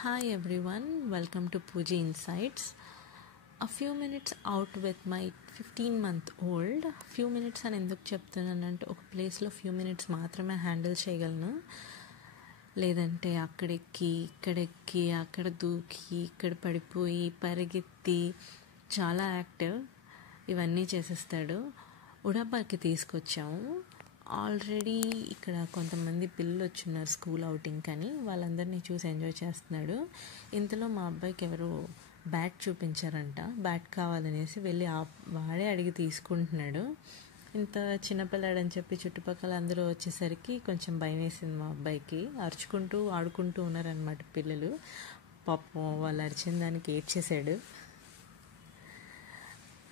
Hi everyone, welcome to Pooji Insights. A few minutes out with my 15-month-old. Few minutes అని ఎందుకు చెప్తున్నానంటే ఒక ప్లేస్లో few minutes మాత్రమే హ్యాండిల్ చేయగలను. లేదంటే అక్కడెక్కి ఇక్కడెక్కి అక్కడ దూకి ఇక్కడ పడిపోయి పరిగెత్తి చాలా యాక్టివ్ ఇవన్నీ చేసేస్తాడు. ఉడాపాకి తీసుకొచ్చాము. ఆల్రెడీ ఇక్కడ కొంతమంది పిల్లలు వచ్చున్నారు స్కూల్ అవుటింగ్ అని, వాళ్ళందరినీ చూసి ఎంజాయ్ చేస్తున్నాడు. ఇంతలో మా అబ్బాయికి ఎవరో బ్యాట్ చూపించారంట, బ్యాట్ కావాలనేసి వెళ్ళి వాడే అడిగి తీసుకుంటున్నాడు. ఇంత చిన్నపిల్లాడని చెప్పి చుట్టుపక్కల అందరూ వచ్చేసరికి కొంచెం భయం వేసింది మా అబ్బాయికి. అరుచుకుంటూ ఆడుకుంటూ ఉన్నారనమాట పిల్లలు. పాపం వాళ్ళు అరిచిన దానికి ఏడ్చేసాడు.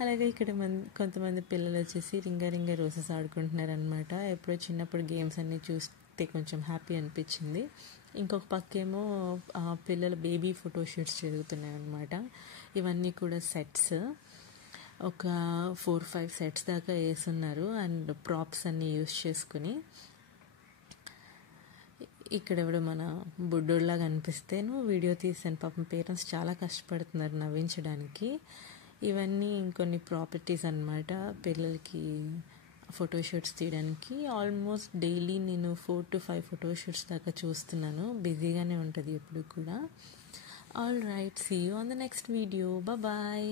అలాగే ఇక్కడ కొంతమంది పిల్లలు వచ్చేసి రింగ రోజెస్ ఆడుకుంటున్నారనమాట. ఎప్పుడో చిన్నప్పుడు గేమ్స్ అన్నీ చూస్తే కొంచెం హ్యాపీ అనిపించింది. ఇంకొక పక్కేమో పిల్లల బేబీ ఫోటోషూట్స్ జరుగుతున్నాయి అన్నమాట. ఇవన్నీ కూడా సెట్స్, ఒక 4-5 సెట్స్ దాకా వేసున్నారు అండ్ ప్రాప్స్ అన్నీ యూస్ చేసుకుని. ఇక్కడ ఎవడో మన బుడ్డోళ్ళలాగా అనిపిస్తేను వీడియో తీసాను. పాపం పేరెంట్స్ చాలా కష్టపడుతున్నారు నవ్వించడానికి. ఇవన్నీ ఇంకొన్ని ప్రాపర్టీస్ అన్నమాట పిల్లలకి ఫోటోషూట్స్ తీయడానికి. ఆల్మోస్ట్ డైలీ నేను 4 to 5 ఫోటోషూట్స్ దాకా చూస్తున్నాను. బిజీగానే ఉంటుంది ఎప్పుడు కూడా. All right, see you on the next video. Bye.